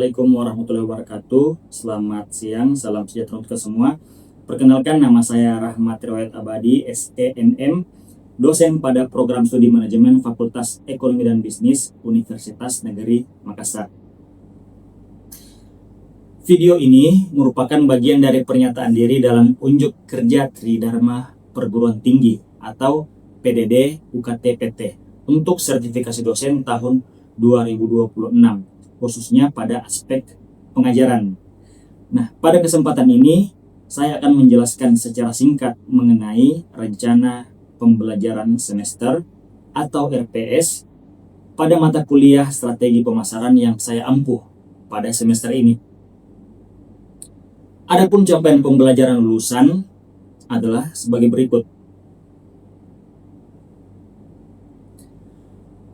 Assalamualaikum warahmatullahi wabarakatuh. Selamat siang, salam sejahtera untuk kita semua. Perkenalkan, nama saya Rahmat Riwayat Abadi, SEMM, dosen pada program studi manajemen Fakultas Ekonomi dan Bisnis Universitas Negeri Makassar. Video ini merupakan bagian dari pernyataan diri dalam unjuk kerja Tridharma Perguruan Tinggi atau PDD UKT PT untuk sertifikasi dosen tahun 2026, khususnya pada aspek pengajaran. Nah, pada kesempatan ini saya akan menjelaskan secara singkat mengenai rencana pembelajaran semester atau RPS pada mata kuliah strategi pemasaran yang saya ampuh pada semester ini. Adapun capaian pembelajaran lulusan adalah sebagai berikut.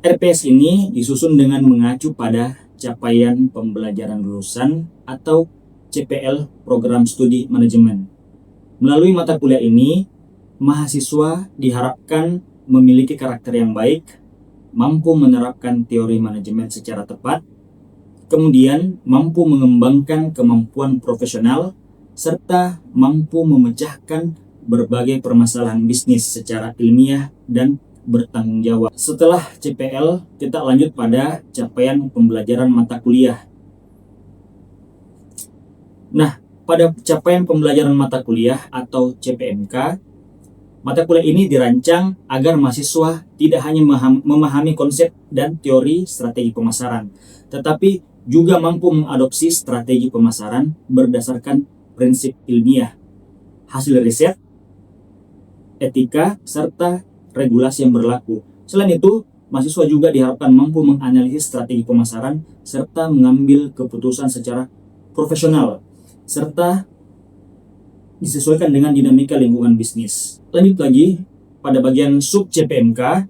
RPS ini disusun dengan mengacu pada capaian pembelajaran lulusan atau CPL program studi manajemen. Melalui mata kuliah ini, mahasiswa diharapkan memiliki karakter yang baik, mampu menerapkan teori manajemen secara tepat, kemudian mampu mengembangkan kemampuan profesional, serta mampu memecahkan berbagai permasalahan bisnis secara ilmiah dan bertanggung jawab. Setelah CPL, kita lanjut pada capaian pembelajaran mata kuliah. Nah, pada capaian pembelajaran mata kuliah atau CPMK, mata kuliah ini dirancang agar mahasiswa tidak hanya memahami konsep dan teori strategi pemasaran, tetapi juga mampu mengadopsi strategi pemasaran berdasarkan prinsip ilmiah, hasil riset, etika, serta regulasi yang berlaku. Selain itu, mahasiswa juga diharapkan mampu menganalisis strategi pemasaran serta mengambil keputusan secara profesional, serta disesuaikan dengan dinamika lingkungan bisnis. Lanjut lagi, pada bagian sub CPMK,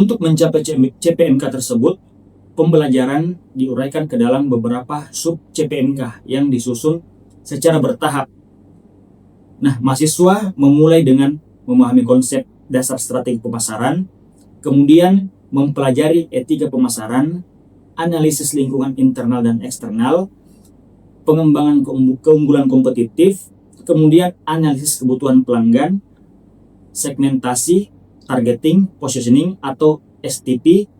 untuk mencapai CPMK tersebut, pembelajaran diuraikan ke dalam beberapa sub CPMK yang disusun secara bertahap. Nah, mahasiswa memulai dengan memahami konsep dasar strategi pemasaran, kemudian mempelajari etika pemasaran, analisis lingkungan internal dan eksternal, pengembangan keunggulan kompetitif, kemudian analisis kebutuhan pelanggan, segmentasi, targeting, positioning atau STP,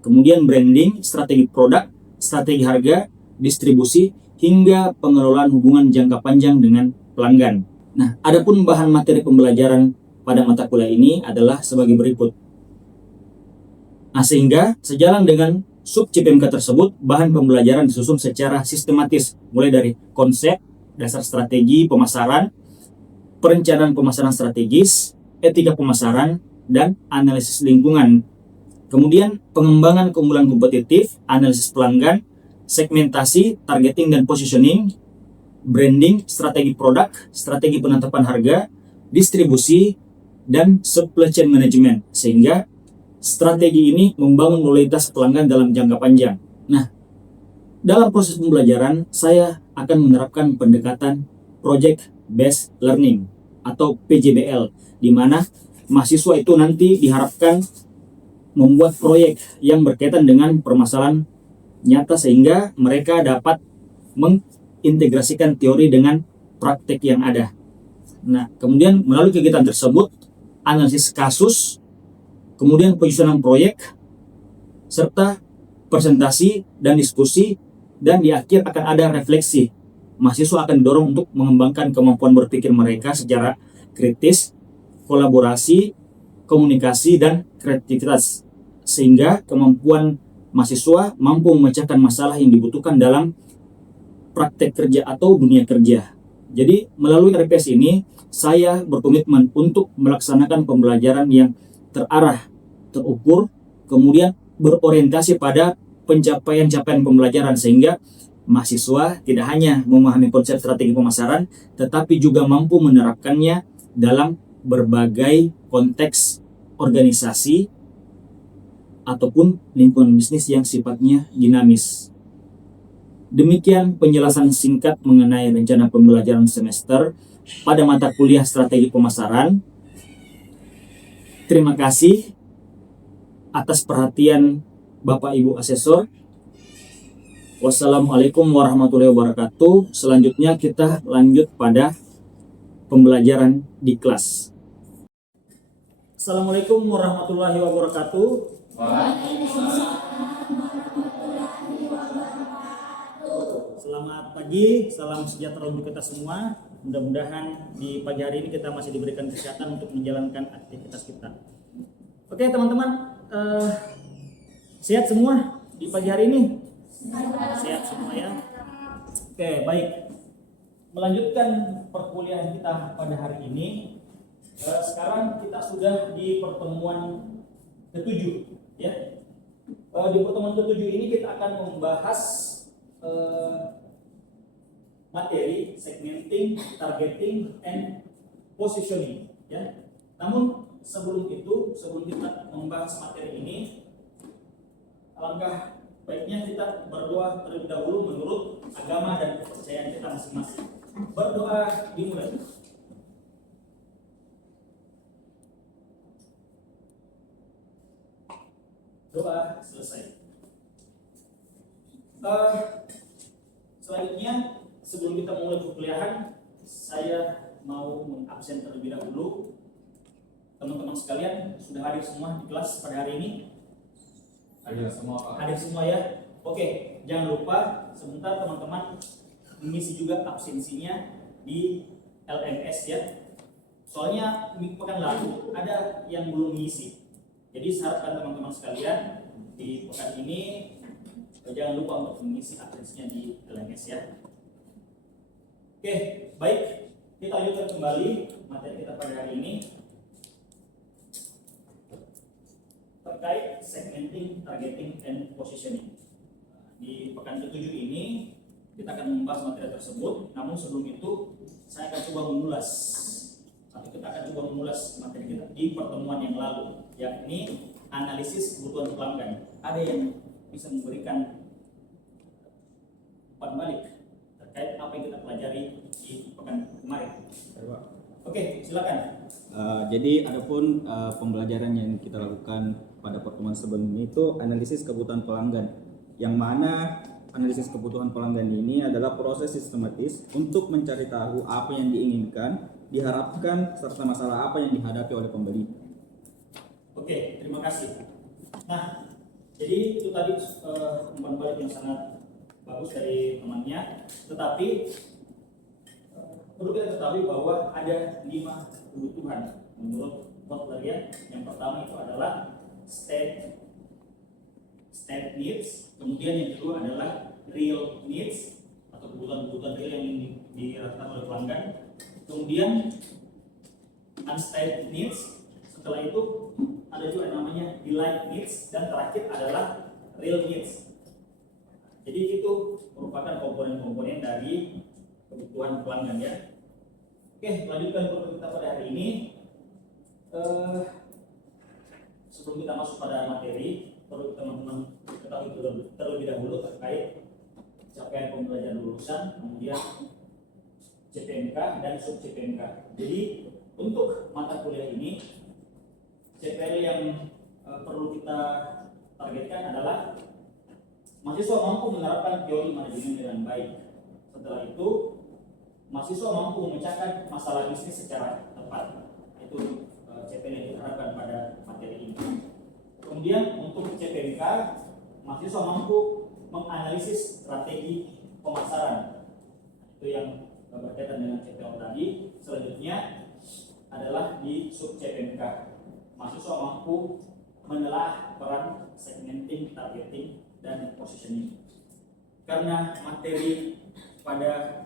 kemudian branding, strategi produk, strategi harga, distribusi, hingga pengelolaan hubungan jangka panjang dengan pelanggan. Nah, adapun bahan materi pembelajaran pada mata kuliah ini adalah sebagai berikut. Nah, sehingga sejalan dengan sub CPMK tersebut, bahan pembelajaran disusun secara sistematis, mulai dari konsep, dasar strategi pemasaran, perencanaan pemasaran strategis, etika pemasaran, dan analisis lingkungan. Kemudian pengembangan keunggulan kompetitif, analisis pelanggan, segmentasi, targeting dan positioning, branding, strategi produk, strategi penetapan harga, distribusi, dan supply chain management. Sehingga strategi ini membangun loyalitas pelanggan dalam jangka panjang. Nah, dalam proses pembelajaran, saya akan menerapkan pendekatan Project Based Learning atau PJBL, di mana mahasiswa itu nanti diharapkan membuat proyek yang berkaitan dengan permasalahan nyata sehingga mereka dapat mengintegrasikan teori dengan praktek yang ada. Nah, kemudian melalui kegiatan tersebut, analisis kasus, kemudian penyusunan proyek, serta presentasi dan diskusi, dan di akhir akan ada refleksi. Mahasiswa akan didorong untuk mengembangkan kemampuan berpikir mereka secara kritis, kolaborasi, komunikasi, dan kreativitas, sehingga kemampuan mahasiswa mampu memecahkan masalah yang dibutuhkan dalam praktek kerja atau dunia kerja. Jadi melalui RPS ini saya berkomitmen untuk melaksanakan pembelajaran yang terarah, terukur, kemudian berorientasi pada pencapaian-capaian pembelajaran sehingga mahasiswa tidak hanya memahami konsep strategi pemasaran, tetapi juga mampu menerapkannya dalam berbagai konteks organisasi ataupun lingkungan bisnis yang sifatnya dinamis. Demikian penjelasan singkat mengenai rencana pembelajaran semester pada mata kuliah strategi pemasaran. Terima kasih atas perhatian Bapak Ibu Asesor. Wassalamualaikum warahmatullahi wabarakatuh. Selanjutnya kita lanjut pada pembelajaran di kelas. Assalamualaikum warahmatullahi wabarakatuh. Selamat pagi, salam sejahtera untuk kita semua. Mudah-mudahan di pagi hari ini kita masih diberikan kesehatan untuk menjalankan aktivitas kita. Oke teman-teman, sehat semua di pagi hari ini? Sehat semua ya. Oke, baik. Melanjutkan perkuliahan kita pada hari ini. Sekarang kita sudah di pertemuan ke-7 ya. Di pertemuan ke-7 ini kita akan membahas materi segmenting, targeting, and positioning ya. Namun sebelum kita membahas materi ini, alangkah baiknya kita berdoa terlebih dahulu menurut agama dan kepercayaan kita masing-masing. Berdoa dimulai. Doa selesai. Selanjutnya, sebelum kita mulai perkuliahan, saya mau mengabsen terlebih dahulu. Teman-teman sekalian sudah hadir semua di kelas pada hari ini? Hadir semua, Pak. Hadir semua ya. Oke, jangan lupa sebentar teman-teman mengisi juga absensinya di LMS ya. Soalnya minggu pekan lalu ada yang belum mengisi. Jadi saya harapkan teman-teman sekalian di pekan ini jangan lupa untuk mengisi absensinya di LMS ya. Oke, baik. Kita lanjutkan kembali materi kita pada hari ini terkait segmenting, targeting, and positioning. Di pekan ke-7 ini kita akan membahas materi tersebut. Namun sebelum itu saya akan coba mengulas materi kita di pertemuan yang lalu, yakni analisis kebutuhan pelanggan. Ada yang bisa memberikan umpan balik terkait apa yang kita pelajari di pekan kemarin. Oke, silakan. Jadi adapun pembelajaran yang kita lakukan pada pertemuan sebelumnya itu analisis kebutuhan pelanggan, yang mana analisis kebutuhan pelanggan ini adalah proses sistematis untuk mencari tahu apa yang diinginkan, diharapkan, serta masalah apa yang dihadapi oleh pembeli. Oke, terima kasih. Nah, jadi itu tadi umpan balik yang sangat bagus dari temannya, tetapi perlu kita ketahui bahwa ada 5 kebutuhan menurut Kotler ya. Yang pertama itu adalah state needs, kemudian yang kedua adalah real needs atau kebutuhan real yang dirasakan oleh pelanggan, kemudian unstated needs, setelah itu ada juga namanya delight needs, dan terakhir adalah real needs. Jadi itu merupakan komponen-komponen dari kebutuhan pelanggan ya. Oke, lanjutkan pertemuan kita pada hari ini. Sebelum kita masuk pada materi, perlu teman-teman ketahui terlebih dahulu terkait capaian pembelajaran lulusan, kemudian CPMK dan sub CPMK. Jadi untuk mata kuliah ini, CPL yang perlu kita targetkan adalah mahasiswa mampu menerapkan teori manajemen dengan baik. Setelah itu, mahasiswa mampu memecahkan masalah bisnis secara tepat. Itu CPL yang diharapkan pada materi ini. Kemudian untuk CPMK, mahasiswa mampu menganalisis strategi pemasaran. Itu yang berkaitan dengan CPL tadi. Selanjutnya adalah di sub CPMK, mahasiswa mampu menelaah peran segmenting, targeting, dan positioning. Karena materi pada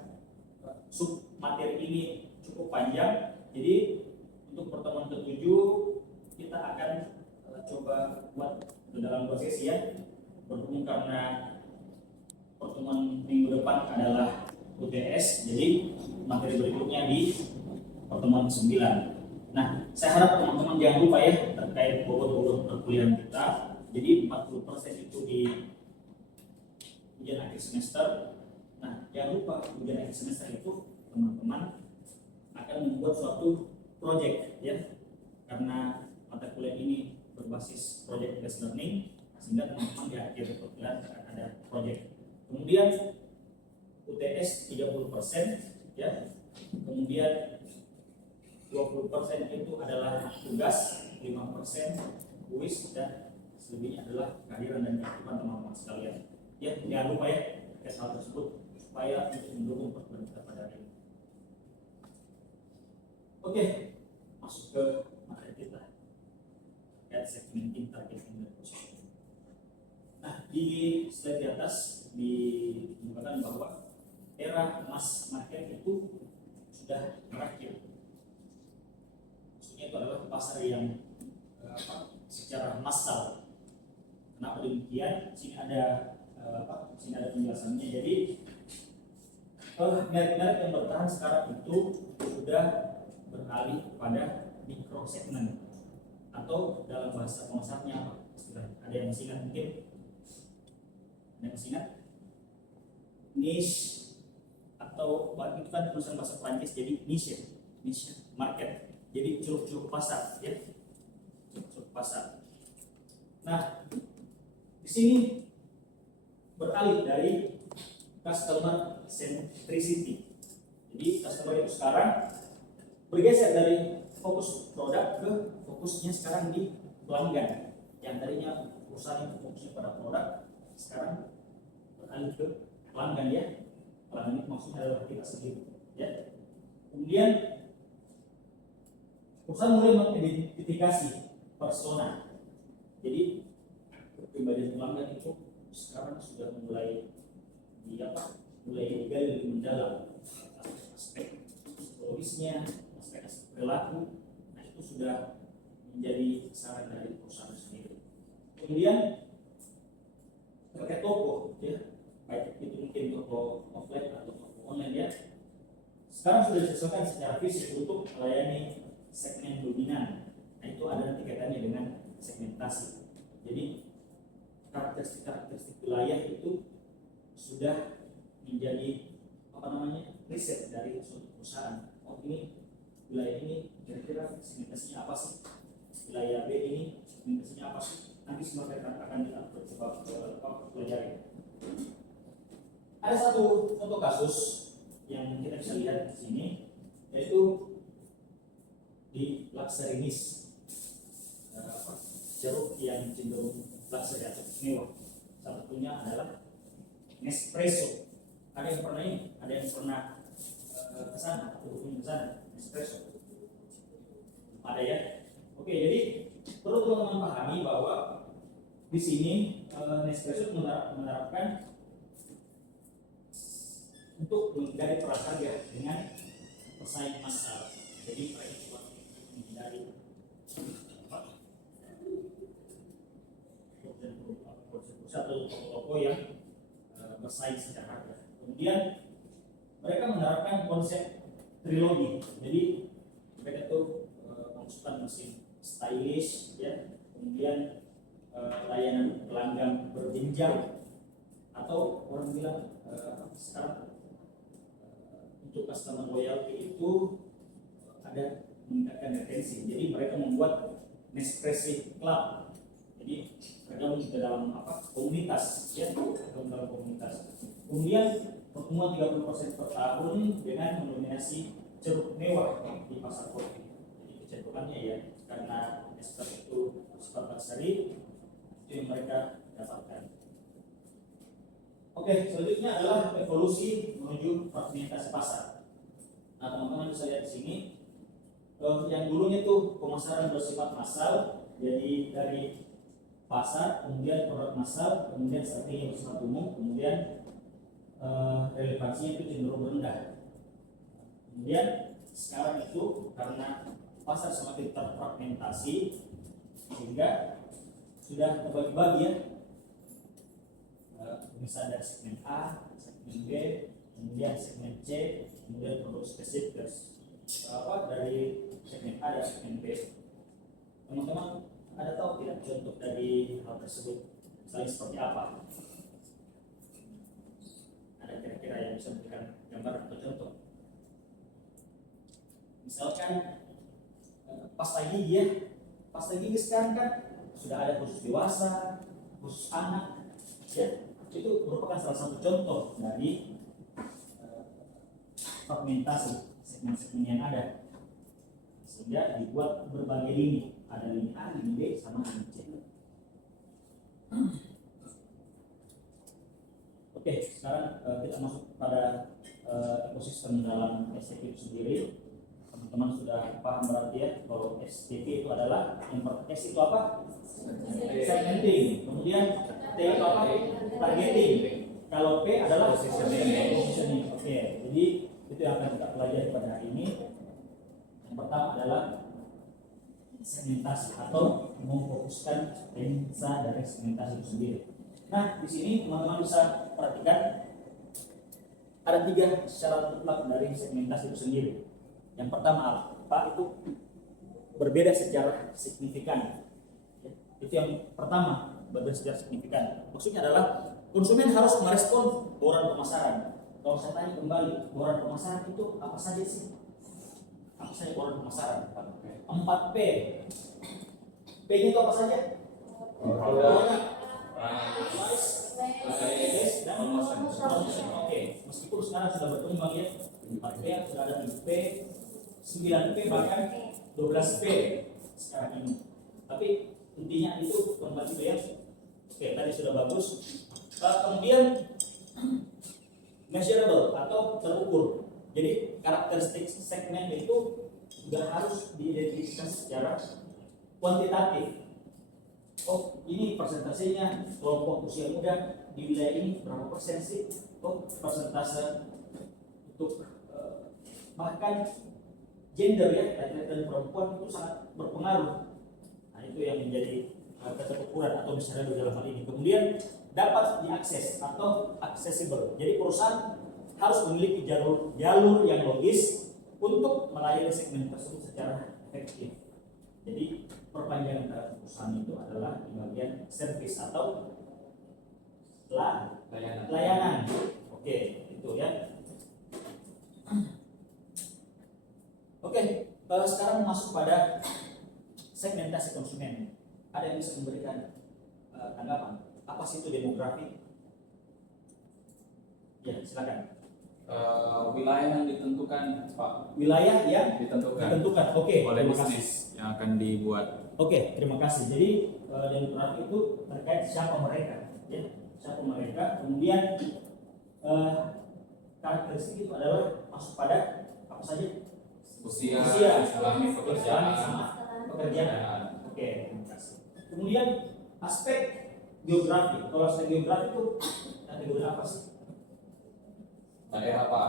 sub materi ini cukup panjang, jadi untuk pertemuan ke-7 kita akan coba buat dalam 2 sesi ya. Berhubung karena pertemuan minggu depan adalah UTS, jadi materi berikutnya di pertemuan ke-9. Nah, saya harap teman-teman jangan lupa ya terkait bobot-bobot perkuliahan kita. Jadi 40% itu di ujian akhir semester. Nah, jangan lupa ujian akhir semester itu teman-teman akan membuat suatu project ya. Karena mata kuliah ini berbasis project based learning, sehingga teman-teman di akhir perkuliahan akan ada project. Kemudian UTS 30% ya. Kemudian 20% itu adalah tugas, 5% kuis, dan selebihnya adalah kehadiran dan keaktifan teman-teman sekalian. Ya, jangan lupa ya hal tersebut supaya untuk mendukung pertemuan kita pada hari ini. Oke, masuk ke materi kita. Terkait segmen targeting dan positioning. Nah, di slide di atas dinyatakan bahwa era mass market itu sudah berakhir. Maksudnya itu adalah pasar yang secara massal. Kenapa demikian? Sini ada penjelasannya. Jadi merek-merek yang bertahan sekarang itu sudah beralih kepada micro segment, atau dalam bahasa pemasarnya apa? Ada yang masih ingat mungkin? Ada yang masih ingat? Niche, atau itu kan tulisan bahasa Prancis, jadi niche market. Jadi curug-curug pasar, ya, curug pasar. Nah, di sini beralih dari customer centricity. Jadi customer itu sekarang bergeser dari fokus produk ke fokusnya sekarang di pelanggan. Yang tadinya perusahaan itu fokusnya pada produk, sekarang beralih ke pelanggan, ya. Pelanggan itu maksudnya adalah kita sendiri, ya. Kemudian perusahaan mulai mengidentifikasi persona. Jadi kepribadian pelanggan itu sekarang sudah mulai digali lebih mendalam, aspek psikologisnya, aspek perilaku. Nah, itu sudah menjadi saran dari perusahaan sendiri. Kemudian terkait toko, ya, baik itu mungkin toko offline atau toko online, ya, sekarang sudah disesuaikan secara fisik untuk melayani segmen dominan. Nah, itu ada nanti kaitannya dengan segmentasi. Jadi karakteristik wilayah itu sudah menjadi riset dari suatu perusahaan. Oh, ini wilayah ini kira-kira segmentasinya apa sih? Wilayah B ini segmentasinya apa sih? Nanti semua akan kita coba pelajari. Ada satu contoh kasus yang kita bisa lihat di sini, yaitu di luxury niche, jeruk yang cenderung luxury atau mewah. Salah satunya adalah Nespresso. Ada yang pernah ke sana atau ke sana Nespresso? Ada, ya. Oke, jadi perlu teman-teman pahami bahwa di sini Nespresso menerapkan untuk menghindari perang harga dengan persaing massal. Jadi mereka coba menghindari satu toko yang bersaing secara harga. Kemudian mereka menerapkan konsep trilogi. Jadi mereka itu memasukkan mesin stylish, ya, kemudian layanan pelanggan berjenjang, atau orang bilang sekarang untuk customer loyalty itu ada meningkatkan retensi. Jadi mereka membuat Nespresso Club. Jadi tergabung ke dalam komunitas, ya, tergabung dalam komunitas. Kemudian pertumbuhan 30% per tahun dengan mendominasi ceruk mewah di pasar kopi. Jadi kecenderungannya, ya, karena Nespresso itu bersifat luxury, itu yang mereka dapatkan. Oke, selanjutnya adalah evolusi menuju fragmentasi pasar. Nah, teman-teman bisa lihat di sini, yang dulunya itu pemasaran bersifat massal, jadi dari pasar, kemudian produk massal, kemudian strategi bersifat umum, kemudian relevansinya itu cenderung rendah. Kemudian sekarang itu karena pasar semakin terfragmentasi, sehingga sudah terbagi-bagi, ya. Misalnya dari segmen A, segmen B, kemudian segmen C, kemudian produk spesifik dari segmen A dan segmen B. Teman-teman ada tahu tidak contoh dari hal tersebut? Misalnya seperti apa? Ada kira-kira yang bisa memberikan gambar atau contoh? Misalkan pasta gigi, ya. Pasta gigi sekarang kan sudah ada khusus dewasa, khusus anak, ya. itu merupakan salah satu contoh dari fragmentasi segmen-segmen yang ada, sehingga dibuat berbagai lini, ada lini A, lini B, sama lini C. Oke, sekarang kita masuk pada ekosistem dalam STP itu sendiri. Teman-teman sudah paham berarti ya kalau STP itu adalah yang S itu apa? Segmenting. Kemudian T itu apa? Targeting. Kalau P adalah positioning. Oke, jadi itu yang akan kita pelajari pada hari ini. Yang pertama adalah segmentasi atau memfokuskan lensa dari segmentasi itu sendiri. Nah, di sini teman-teman bisa perhatikan ada 3 syarat mutlak dari segmentasi itu sendiri. Yang pertama apa? Itu berbeda secara signifikan. Itu yang pertama, berbeda secara signifikan. Maksudnya adalah konsumen harus merespon bauran pemasaran. Kalau saya tanya kembali, bauran pemasaran itu apa saja sih? Apa saja bauran pemasaran? 4P. P-nya itu apa saja? Oke, meskipun sekarang sudah berkembang ya, 4P sudah ada 7P, 9P bahkan 12P sekarang ini. Tapi intinya itu kembali itu ya. Oke, tadi sudah bagus. Kemudian measurable atau terukur. Jadi karakteristik segmen itu juga harus diidentifikasi secara kuantitatif. Oh, ini persentasenya kelompok usia muda di wilayah ini berapa persen sih? Oh, persentase untuk bahkan gender ya, laki-laki dan perempuan itu sangat berpengaruh. Nah, itu yang menjadi keterukuran atau misalnya dalam hal ini. Kemudian dapat diakses atau accessible. Jadi perusahaan harus memiliki jalur yang logis untuk melayani segmen tersebut secara efektif. Jadi perpanjangan dari perusahaan itu adalah di bagian servis atau layanan. Oke, itu ya. Oke, sekarang masuk pada segmentasi konsumen. Ada yang bisa memberikan tanggapan? Apa sih itu demografi? Ya, silakan. Wilayah yang ditentukan, Pak. Wilayah yang Ditentukan Oke, oleh terima kasih. bisnis yang akan dibuat. Oke, terima kasih. Jadi demografi itu terkait siapa mereka, ya, siapa mereka. Kemudian karakteristik itu adalah masuk pada apa saja? Usia, Islami, pekerjaan, sama pekerjaan. Oke, terima kasih. Kemudian aspek geografi. Kalau aspek geografi itu kategori apa sih? daerah, Pak.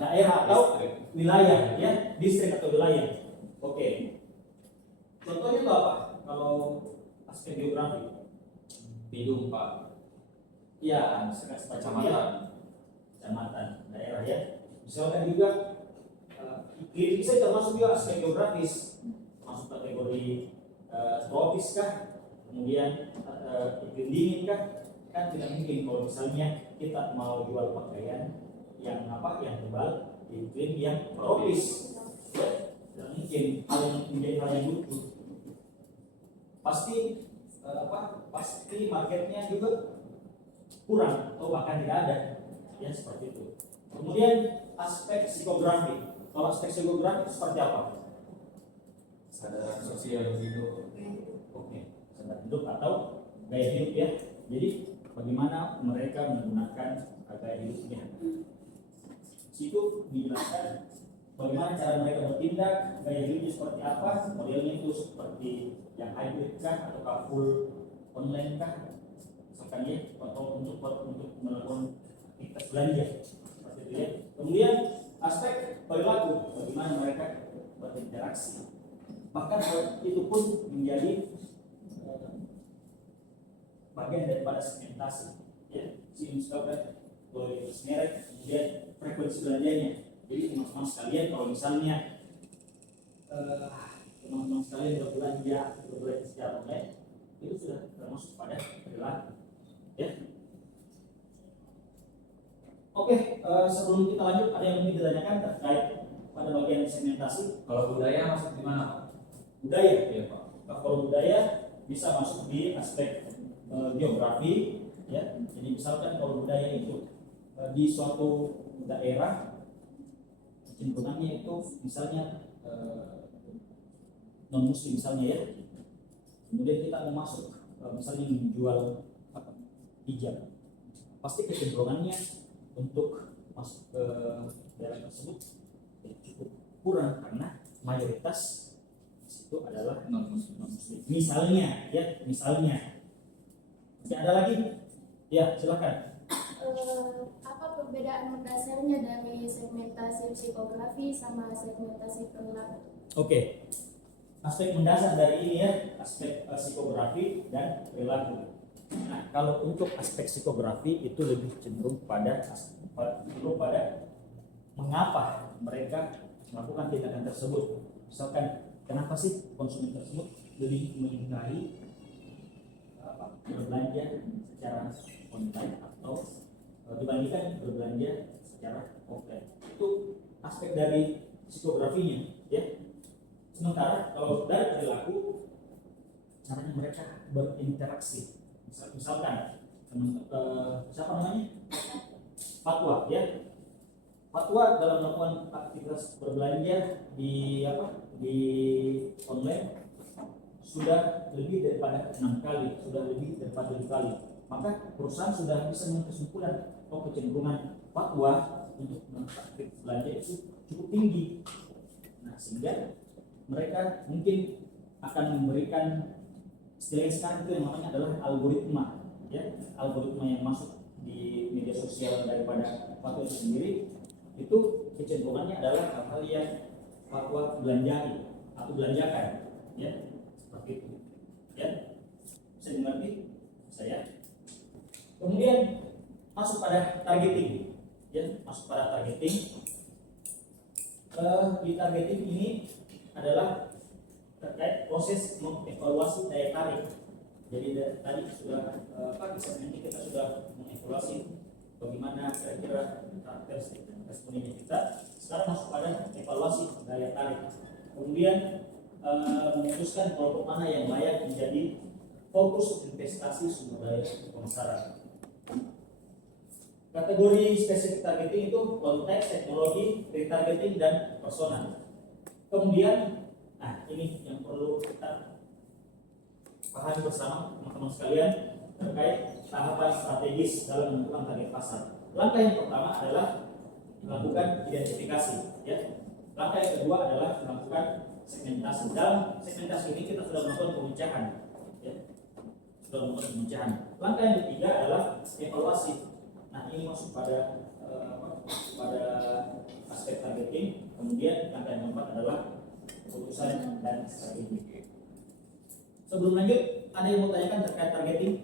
Daerah atau Distrik. wilayah, ya, distrik atau wilayah. Oke. Contohnya itu apa? Kalau aspek geografi, Bidung, Pak. ya, misalkan kecamatan, daerah ya. Misalkan juga iklim bisa termasuk juga aspek geografis, masuk kategori tropis kah, kemudian iklim dingin kah? Kan tidak mungkin kalau misalnya kita mau jual pakaian yang tebal di iklim yang tropis, ya, tidak mungkin. Hal yang menjadi hal yang lucu. Pasti marketnya juga kurang atau bahkan tidak ada, ya, seperti itu. Kemudian aspek psikografi. Kalau aspek psikografi seperti apa? Kesadaran sosial hidup. Oke, kesadaran hidup atau gaya hidup ya. Jadi bagaimana mereka menggunakan gaya hidupnya. Situ dijelaskan bagaimana cara mereka bertindak, gaya hidupnya seperti apa, modelnya itu seperti yang hybrid kah atau full online kah, misalkan ya, atau untuk melakukan aktivitas belanja seperti itu ya. Kemudian aspek perilaku, bagaimana mereka berinteraksi, bahkan hal itu pun menjadi bagian daripada segmentasi ya. Misalkan loyalitas merek, kemudian frekuensi belanjanya. Jadi teman-teman sekalian, kalau misalnya teman-teman sekalian berbelanja secara online, itu sudah termasuk pada perilaku ya. Oke, sebelum kita lanjut, ada yang ingin ditanyakan terkait pada bagian segmentasi? Kalau budaya masuk di mana, Pak? Budaya. Iya, Pak. Kalau budaya bisa masuk di aspek geografi, Ya, jadi misalkan kalau budaya itu di suatu daerah kecenderungannya itu misalnya non muslim misalnya ya, kemudian kita mau masuk misalnya menjual hijab, pasti kecenderungannya untuk masuk ke daerah tersebut ya, cukup kurang karena mayoritas itu adalah non muslim. Misalnya ya, misalnya. Masih ada lagi? Ya, silakan. Apa perbedaan mendasarnya dari segmentasi psikografi sama segmentasi perilaku? Oke. Aspek mendasar dari ini ya, aspek psikografi dan perilaku. Nah, kalau untuk aspek psikografi itu lebih cenderung pada mengapa mereka melakukan tindakan tersebut. Misalkan kenapa sih konsumen tersebut lebih menyukai berbelanja secara online atau dibandingkan berbelanja secara offline. Itu aspek dari psikografinya ya. Sementara kalau dari perilaku, caranya mereka berinteraksi. Misalkan siapa namanya? Fatwa ya. Fatwa dalam melakukan aktivitas berbelanja di online sudah lebih daripada 6 kali, sudah lebih daripada 7 kali. Maka perusahaan sudah bisa mengambil kesimpulan kecenderungan fatwa untuk melakukan belanja itu cukup tinggi. Nah, sehingga mereka mungkin akan memberikan istilah sekarang itu yang namanya adalah algoritma ya, algoritma yang masuk di media sosial daripada fatwa itu sendiri, itu kecenderungannya adalah hal-hal yang fatwa belanjai atau belanjakan ya, seperti itu ya. Bisa dimengerti saya? Kemudian masuk pada targeting ya, masuk pada targeting. Di targeting ini adalah terkait proses mengevaluasi daya tarik. Jadi tadi sudah di segmen ini kita sudah mengevaluasi bagaimana kira-kira karakteristik responnya kita. Sekarang masuk pada evaluasi daya tarik. Kemudian memutuskan kelompok mana yang layak menjadi fokus investasi sumber daya pemasaran. Kategori spesifik targeting itu konteks, teknologi, retargeting, dan persona. Kemudian, nah ini yang perlu kita pahami bersama teman-teman sekalian terkait tahapan strategis dalam menentukan target pasar. Langkah yang pertama adalah melakukan identifikasi, ya. Langkah yang kedua adalah melakukan segmentasi. Dalam segmentasi ini kita sudah melakukan pemecahan, ya. Sudah melakukan pemecahan. Langkah yang ketiga adalah evaluasi. Nah, ini masuk pada aspek targeting. Kemudian langkah yang keempat adalah keputusan dan strategi. Sebelum lanjut, ada yang mau tanyakan terkait targeting?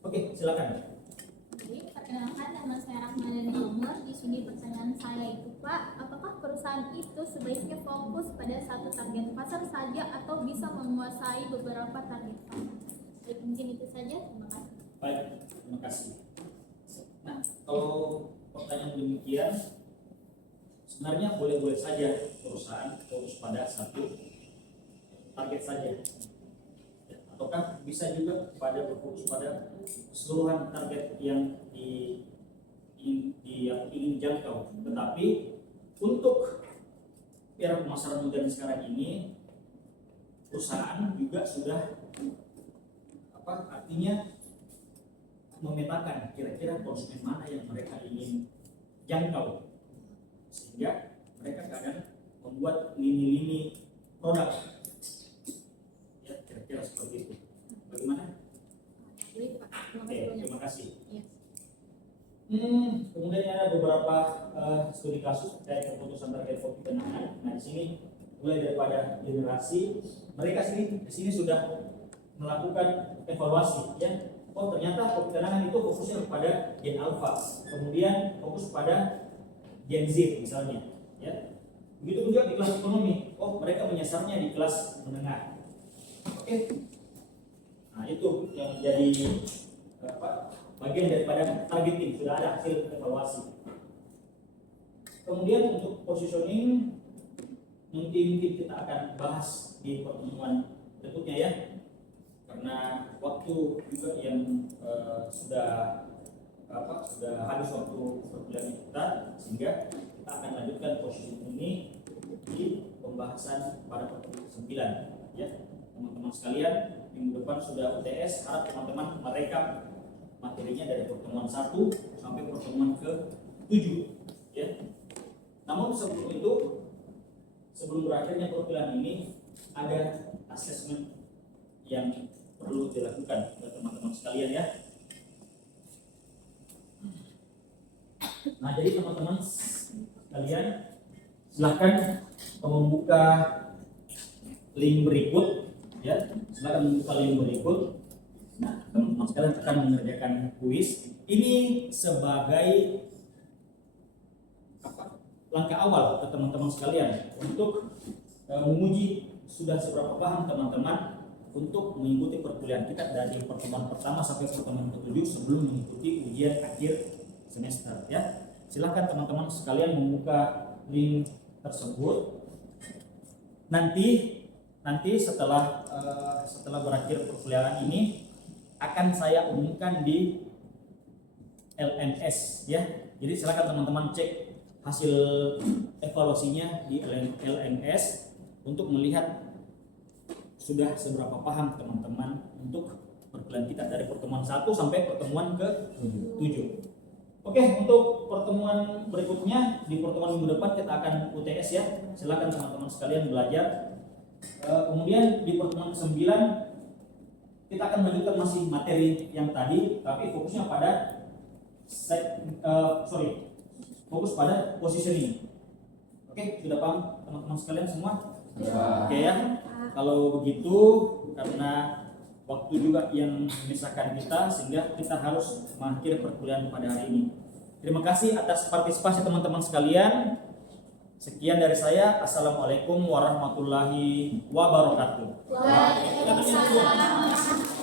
Oke, silakan. Jadi, perkenalkan nama saya Rahmadani Umar. Di sini pertanyaan saya itu, Pak, apakah perusahaan itu sebaiknya fokus pada satu target pasar saja atau bisa menguasai beberapa target pasar? Jadi, mungkin itu saja. Terima kasih. Baik, terima kasih. Nah, kalau pertanyaan demikian, sebenarnya boleh-boleh saja perusahaan fokus pada satu target saja, ataukah bisa juga berfokus pada keseluruhan target yang ingin jangkau. Tetapi untuk era pemasaran modern sekarang ini, perusahaan juga sudah artinya memetakan kira-kira konsumen mana yang mereka ingin jangkau, sehingga mereka kadang membuat lini-lini produk, ya kira-kira seperti itu. Bagaimana? Baik, Pak. Terima Oke, kasih banyak. terima kasih. Iya. Kemudian ada beberapa studi kasus terkait keputusan terkait kopi kenangan. Nah, di sini mulai daripada generasi, mereka di sini sudah melakukan evaluasi, ya. Oh, ternyata kopi kenangan itu fokusnya kepada Gen Alpha, kemudian fokus pada Gen Z misalnya, ya. Begitu juga di kelas ekonomi. Oh, mereka menyasarnya di kelas menengah. Oke. Nah, itu yang menjadi bagian daripada targeting, sudah ada hasil evaluasi. Kemudian untuk positioning mungkin kita akan bahas di pertemuan berikutnya, ya. karena waktu juga yang sudah habis waktu perkuliahan kita, sehingga kita akan lanjutkan posisi ini di pembahasan pada pertemuan 9 ya. Teman-teman sekalian, minggu depan sudah UTS, harap teman-teman merekap materinya dari pertemuan 1 sampai pertemuan ke-7 ya. Namun sebelum itu, sebelum berakhirnya perkuliahan ini, ada asesmen yang perlu dilakukan oleh teman-teman sekalian ya. Nah, jadi teman-teman sekalian, silahkan membuka link berikut ya. Silahkan membuka link berikut. Nah, teman-teman sekalian akan mengerjakan kuis ini sebagai langkah awal ke teman-teman sekalian untuk menguji sudah seberapa paham teman-teman untuk mengikuti perkuliahan kita dari pertemuan pertama sampai pertemuan ke-7 sebelum mengikuti ujian akhir semester ya. Silakan teman-teman sekalian membuka link tersebut. Nanti setelah berakhir perkuliahan ini akan saya umumkan di LMS ya. Jadi silakan teman-teman cek hasil evaluasinya di LMS untuk melihat sudah seberapa paham teman-teman untuk perkuliahan kita dari pertemuan 1 sampai pertemuan ke-7. Oke, untuk pertemuan berikutnya di pertemuan minggu depan kita akan UTS ya. Silakan teman-teman sekalian belajar. Kemudian di pertemuan ke-9 kita akan melanjutkan masih materi yang tadi, tapi fokusnya pada fokus pada positioning. Oke, sudah paham teman-teman sekalian semua? Oke ya. Kalau begitu, karena waktu juga yang memisahkan kita, sehingga kita harus mengakhiri perkuliahan pada hari ini. Terima kasih atas partisipasi teman-teman sekalian. Sekian dari saya. Assalamualaikum warahmatullahi wabarakatuh. Waalaikumsalam.